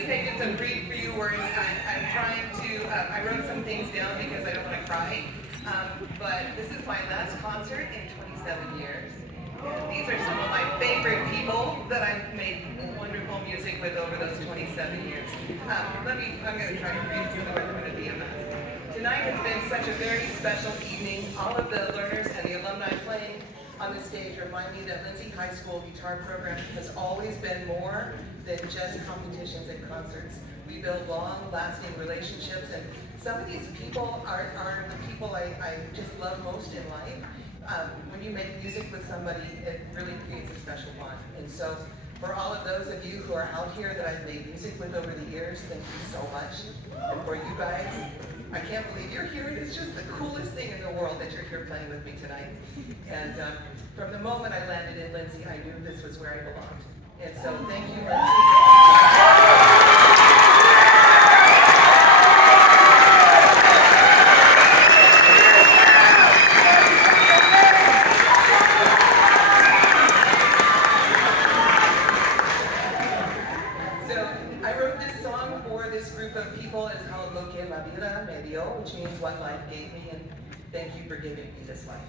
me say just a brief few words. I'm trying to, I wrote some things down because I don't want to cry. But this is my last concert in 27 years. And these are some of my favorite people that I've made wonderful music with over those 27 years. I'm going to try to read this, otherwise I'm going to be a mess. Tonight has been such a very special evening. All of the learners and the alumni playing on the stage remind me that Lindsay High School guitar program has always been more than just competitions and concerts. We build long-lasting relationships, and some of these people are the people I just love most in life. When you make music with somebody, it really creates a special bond. And so, for all of those of you who are out here that I've made music with over the years, thank you so much. And for you guys, I can't believe you're here. It's just the coolest thing in the world that you're here playing with me tonight. And from the moment I landed in Lindsay, I knew this was where I belonged. And so thank you, Lindsay. It's called Lo que la vida me dio, which means what life gave me, and thank you for giving me this life.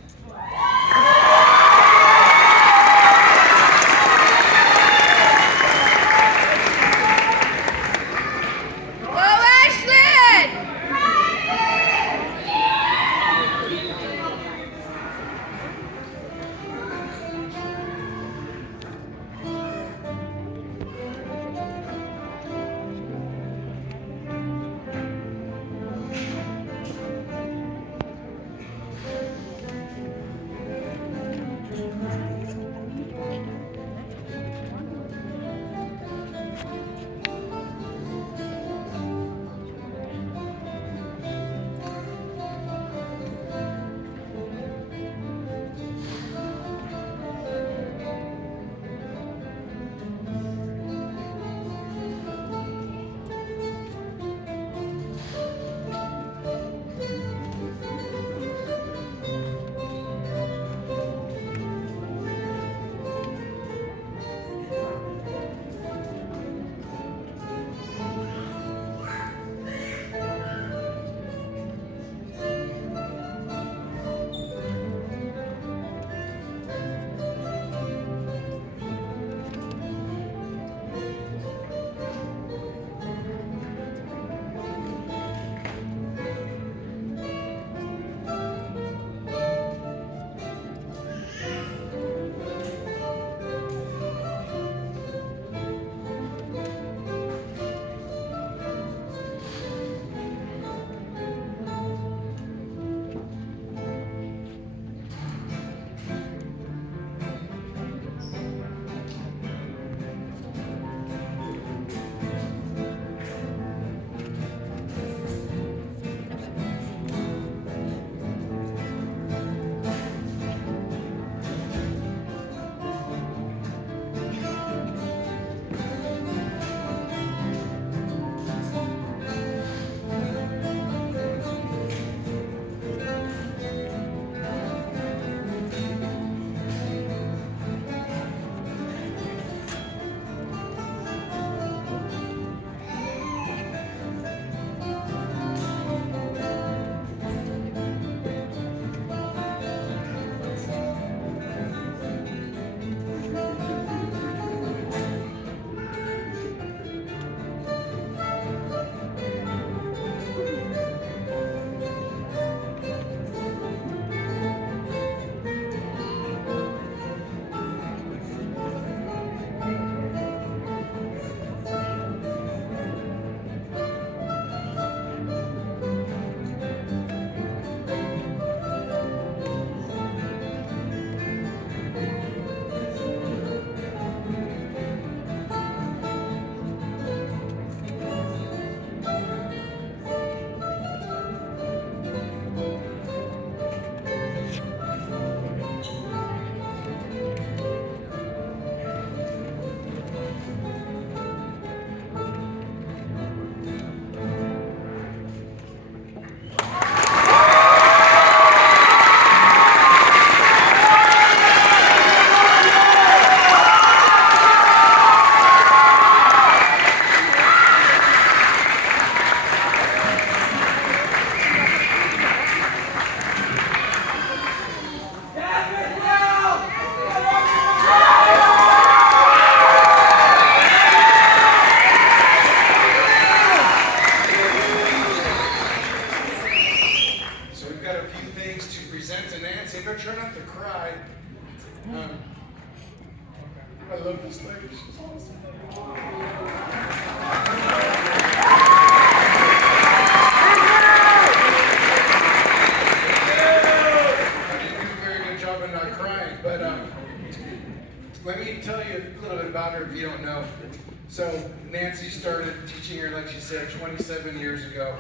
teaching her, like she said, 27 years ago.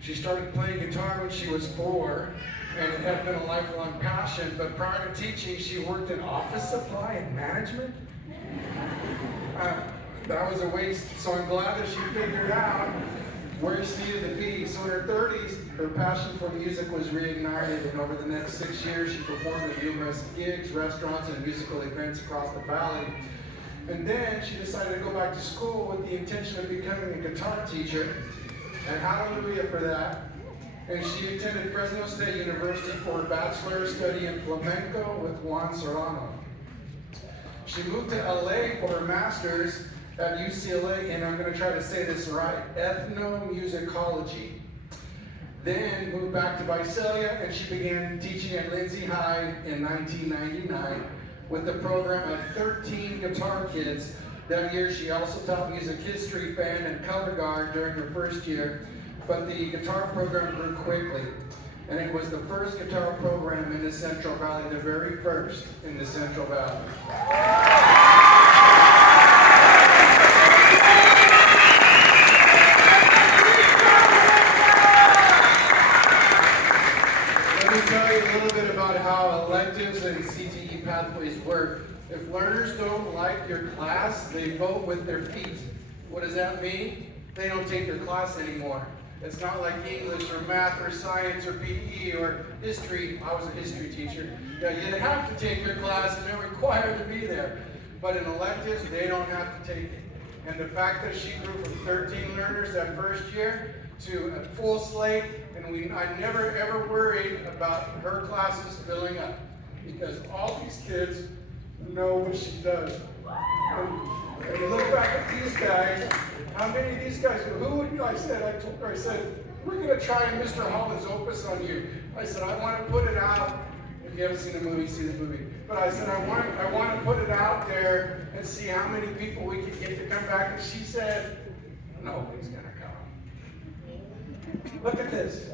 She started playing guitar when she was 4, and it had been a lifelong passion, but prior to teaching, she worked in office supply and management. That was a waste, so I'm glad that she figured out where she needed to be. So in her 30s, her passion for music was reignited, and over the next 6 years, she performed at numerous gigs, restaurants, and musical events across the valley. And then she decided to go back to school with the intention of becoming a guitar teacher, and hallelujah for that. And she attended Fresno State University for a bachelor's study in flamenco with Juan Serrano. She moved to LA for her master's at UCLA, and I'm going to try to say this right, ethnomusicology. Then moved back to Visalia, and she began teaching at Lindsay High in 1999 with a program of 13 guitar kids. That year she also taught music history, band, and color guard during her first year, but the guitar program grew quickly. And it was the first guitar program in the Central Valley, the very first in the Central Valley. Let me tell you a little bit about how electives and CTE pathways work. If learners don't like your class, they vote with their feet. What does that mean? They don't take your class anymore. It's not like English or math or science or PE or history. I was a history teacher. Yeah, you have to take your class and they're required to be there. But in electives, they don't have to take it. And the fact that she grew from 13 learners that first year to a full slate, and I never ever worried about her classes filling up, because all these kids know what she does. And you look back at these guys, how many of these guys, who would you, I told her, I said, we're going to try Mr. Holland's Opus on you. I said, I want to put it out. If you haven't seen the movie, see the movie. But I said, I want to put it out there and see how many people we can get to come back. And she said, nobody's going to come. Look at this.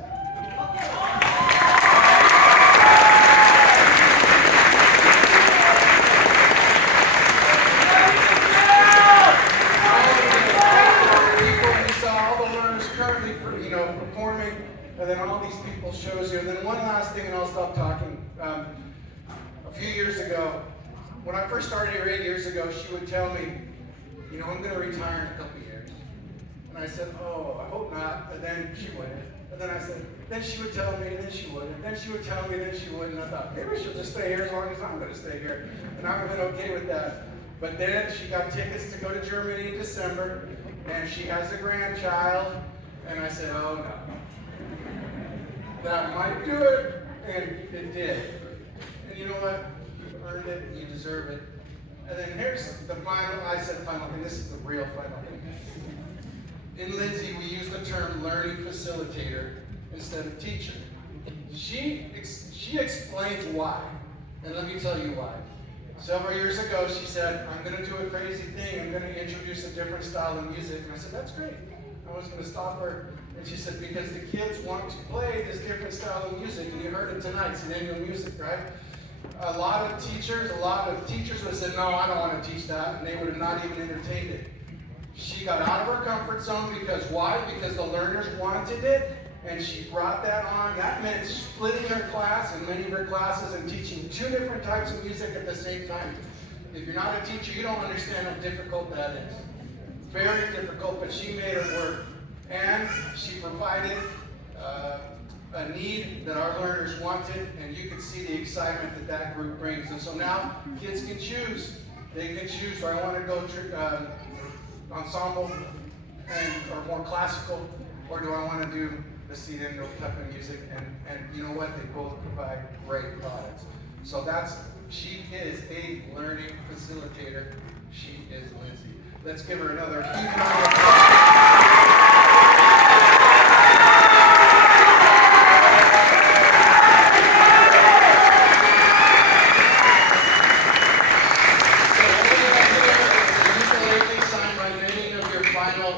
Performing, and then all these people shows you. And then one last thing, and I'll stop talking. A few years ago, when I first started here 8 years ago, she would tell me, I'm going to retire in a couple years. And I said, oh, I hope not. And then she wouldn't. And then I said, then she would tell me, and then she wouldn't. Then she would tell me, and then she wouldn't. I thought, maybe she'll just stay here as long as I'm going to stay here. And I've been okay with that. But then she got tickets to go to Germany in December, and she has a grandchild. And I said, oh no, that might do it, and it did. And you know what? You earned it, you deserve it. And then here's the final, I said final thing, this is the real final thing. In Lindsay, we use the term learning facilitator instead of teacher. She explains why, and let me tell you why. Several years ago, she said, I'm going to do a crazy thing, I'm going to introduce a different style of music. And I said, that's great. I was going to stop her, and she said, because the kids want to play this different style of music, and you heard it tonight, Synennial music, right? A lot of teachers would have said, no, I don't want to teach that, and they would have not even entertained it. She got out of her comfort zone because why? Because the learners wanted it, and she brought that on. That meant splitting her class and many of her classes and teaching 2 different types of music at the same time. If you're not a teacher, you don't understand how difficult that is. Very difficult, but she made it work. And she provided a need that our learners wanted, and you could see the excitement that that group brings. And so now kids can choose. They can choose, do I want to go ensemble or more classical, or do I want to do the Synennial type of music? And you know what? They both provide great products. So she is a learning facilitator. She is Lindsay. Let's give her another huge round of applause. Signed by many of your final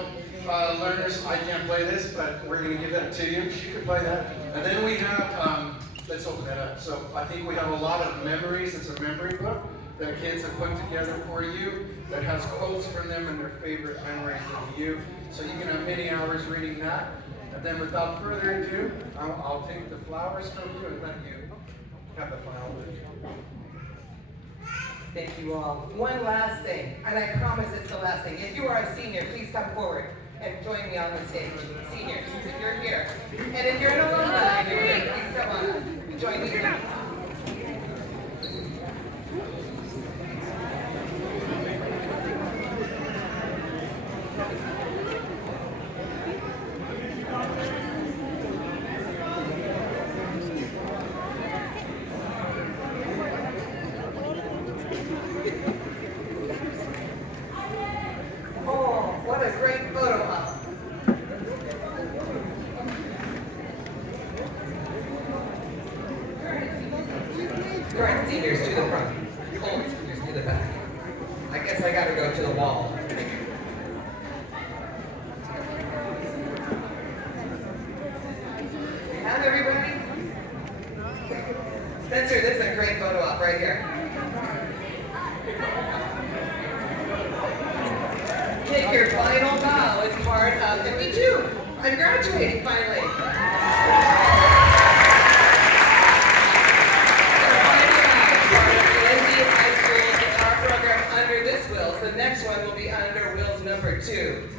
learners. I can't play this, but we're going to give that to you. She can play that. And then we have, let's open that up. So I think we have a lot of memories. It's a memory book that kids have put together for you that has quotes from them and their favorite memories of you. So you can have many hours reading that. And then without further ado, I'll take the flowers from you and let you have the final word. Thank you all. One last thing, and I promise it's the last thing. If you are a senior, please come forward and join me on the stage. Seniors, if you're here. And if you're an alumni and you're here, please come on. Join me. Oh, what a great photo op. Current seniors to the front. Old seniors to the back. I guess I gotta go to the wall. You have everybody? Spencer, this is a great photo op right here. Take your final bow as part of the Me Too. I'm graduating finally. Our final bow is part of the NC High School guitar program under this wheel. So the next one will be under wheels number 2.